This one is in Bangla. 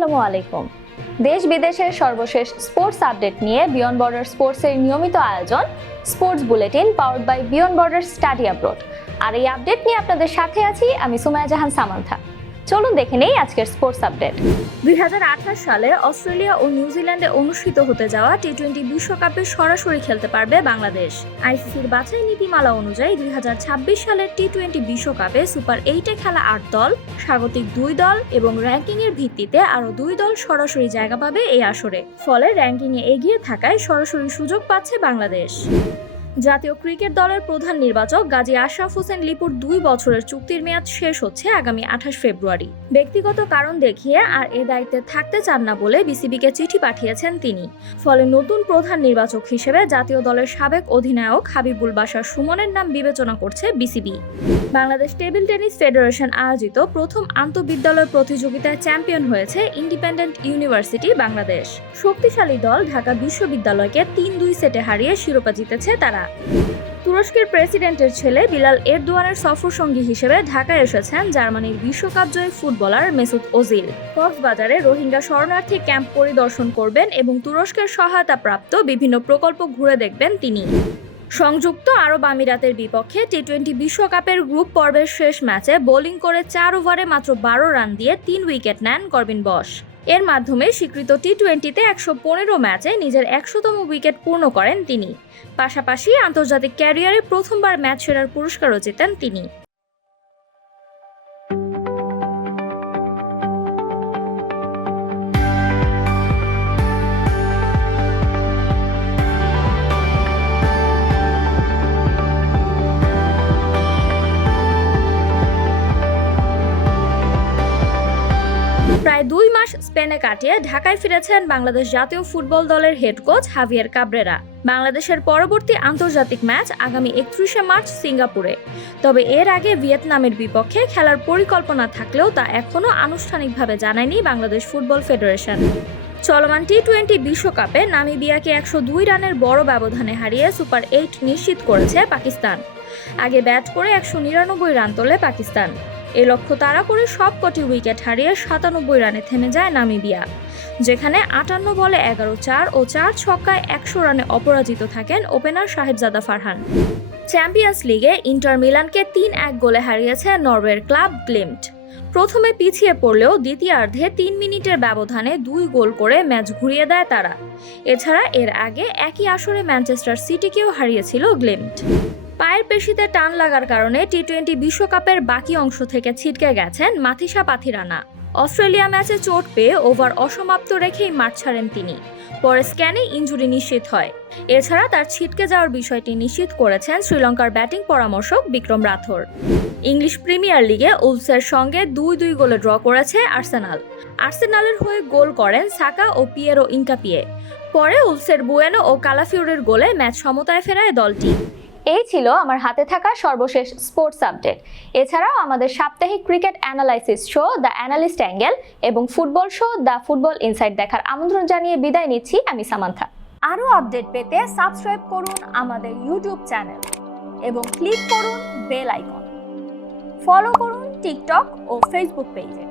আসসালামু আলাইকুম। দেশ বিদেশের সর্বশেষ স্পোর্টস আপডেট নিয়ে বিয়ন্ড বর্ডার স্পোর্টসের নিয়মিত আয়োজন sports bulletin powered by beyond border study abroad. আর এই আপডেট নিয়ে আপনাদের সাথে আছি আমি সুমাইয়া জাহান সামান্থা। চলুন দেখে নেই আজকের স্পোর্টস আপডেট। 2028 সালে অস্ট্রেলিয়া ও নিউজিল্যান্ডে অনুষ্ঠিত হতে যাওয়া টি-20 বিশ্বকাপে সরাসরি খেলতে পারবে বাংলাদেশ। আইসিসির বাছাই নীতিমালা অনুযায়ী 2026 সালের টি-20 বিশ্বকাপে সুপার 8-এ খেলা 8 দল, স্বাগতিক 2 দল এবং র্যাঙ্কিংয়ের ভিত্তিতে আরও 2 দল সরাসরি জায়গা পাবে এই আসরে। ফলে র্যাঙ্কিংয়ে এগিয়ে থাকায় সরাসরি সুযোগ পাচ্ছে বাংলাদেশ। জাতীয় ক্রিকেট দলের প্রধান নির্বাচক গাজী আশরাফ হোসেন লিপুর 2 বছরের চুক্তির মেয়াদ শেষ হচ্ছে আগামী 28 ফেব্রুয়ারি। ব্যক্তিগত কারণ দেখিয়ে আর এ দায়িত্বে থাকতে চান না বলে বিসিবিকে চিঠি পাঠিয়েছেন তিনি। ফলে নতুন প্রধান নির্বাচক হিসেবে জাতীয় দলের সাবেক অধিনায়ক হাবিবুল বাশার সুমনের নাম বিবেচনা করছে BCB. Bangladesh table tennis federation আয়োজিত প্রথম আন্তঃবিদ্যালয় প্রতিযোগিতায় চ্যাম্পিয়ন হয়েছে ইন্ডিপেন্ডেন্ট ইউনিভার্সিটি বাংলাদেশ। শক্তিশালী দল ঢাকা বিশ্ববিদ্যালয়কে 3-2 সেটে হারিয়ে শিরোপা জিতেছে তারা। তুরস্কের প্রেসিডেন্টের ছেলে বিলাল এরদোয়ানের সফরসঙ্গী হিসেবে ঢাকায় এসেছেন জার্মানির বিশ্বকাপজয়ী ফুটবলার মেসুত ওজিল। কক্সবাজারে রোহিঙ্গা শরণার্থী ক্যাম্প পরিদর্শন করবেন এবং তুরস্কের সহায়তাপ্রাপ্ত বিভিন্ন প্রকল্প ঘুরে দেখবেন তিনি। সংযুক্ত আরব আমিরাতের বিপক্ষে টি-20 বিশ্বকাপের গ্রুপ পর্বের শেষ ম্যাচে বোলিং করে 4 ওভারে মাত্র 12 রান দিয়ে 3 উইকেট নেন করবিন বশ। এর মাধ্যমে স্বীকৃত টি-20তে 115 ম্যাচে নিজের 100তম উইকেট পূর্ণ করেন তিনি। পাশাপাশি আন্তর্জাতিক ক্যারিয়ারে প্রথমবার ম্যাচ সেরার পুরস্কারও জেতেন তিনি। প্রায় 2 মাস স্পেনে কাটিয়ে ঢাকায় ফিরেছেন বাংলাদেশ জাতীয় ফুটবল দলের হেড কোচ হাভিয়ের কাবরেরা। বাংলাদেশের পরবর্তী আন্তর্জাতিক ম্যাচ আগামী 31শে মার্চ সিঙ্গাপুরে। তবে এর আগে ভিয়েতনামের বিপক্ষে খেলার পরিকল্পনা থাকলেও তা এখনও আনুষ্ঠানিকভাবে জানায়নি বাংলাদেশ ফুটবল ফেডারেশন। চলমান টি-20 বিশ্বকাপে নামিবিয়াকে 102 রানের বড় ব্যবধানে হারিয়ে সুপার 8 নিশ্চিত করেছে পাকিস্তান। আগে ব্যাট করে 199 রান তোলে পাকিস্তান। এ লক্ষ্য তাড়া করে সবকটি উইকেট হারিয়ে 97 রানে থেমে যায় নামিবিয়া, যেখানে 58 বলে 11-4 ও 4 ছক্কায় 100 রানে অপরাজিত থাকেন ওপেনার সাহেবজাদা ফারহান। চ্যাম্পিয়ন্স লিগে ইন্টার মিলানকে 3-1 গোলে হারিয়েছে নরওয়ের ক্লাব গ্লিম্ট। প্রথমে পিছিয়ে পড়লেও দ্বিতীয়ার্ধে 3 মিনিটের ব্যবধানে 2 গোল করে ম্যাচ ঘুরিয়ে দেয় তারা। এছাড়া এর আগে একই আসরে ম্যানচেস্টার সিটিকেও হারিয়েছিল গ্লিম্ট। পায়ের পেশিতে টান লাগার কারণে টি-20 বিশ্বকাপের বাকি অংশ থেকে ছিটকে গেছেন মাথিসা পাথিরানা। অস্ট্রেলিয়া ম্যাচে চোট পেয়ে ওভার অসমাপ্ত রেখেই মাঠ ছাড়েন তিনি। পরে স্ক্যানে ইনজুরি নিশ্চিত হয়। এছাড়া তার ছিটকে যাওয়ার বিষয়টি নিশ্চিত করেছেন শ্রীলঙ্কার ব্যাটিং পরামর্শক বিক্রম রাথোর। ইংলিশ প্রিমিয়ার লিগে উলভসের সঙ্গে 2-2 গোলে ড্র করেছে আর্সেনালের হয়ে গোল করেন সাকা ও পিয়েরো ইনকাপিয়ে। পরে উলভসের বুয়েনো ও কালাফিওরের গোলে ম্যাচ সমতায় ফেরায় দলটি। এই ছিল আমার হাতে থাকা সর্বশেষ স্পোর্টস আপডেট। এছাড়াও আমাদের সাপ্তাহিক cricket analysis show the analyst angle এবং football show the football insight দেখার আমন্ত্রণ জানিয়ে বিদায় নিচ্ছি আমি সামান্থা। আরও আপডেট পেতে সাবস্ক্রাইব করুন আমাদের ইউটিউব চ্যানেল এবং ক্লিক করুন বেল আইকন। ফলো করুন টিকটক ও ফেসবুক পেজে।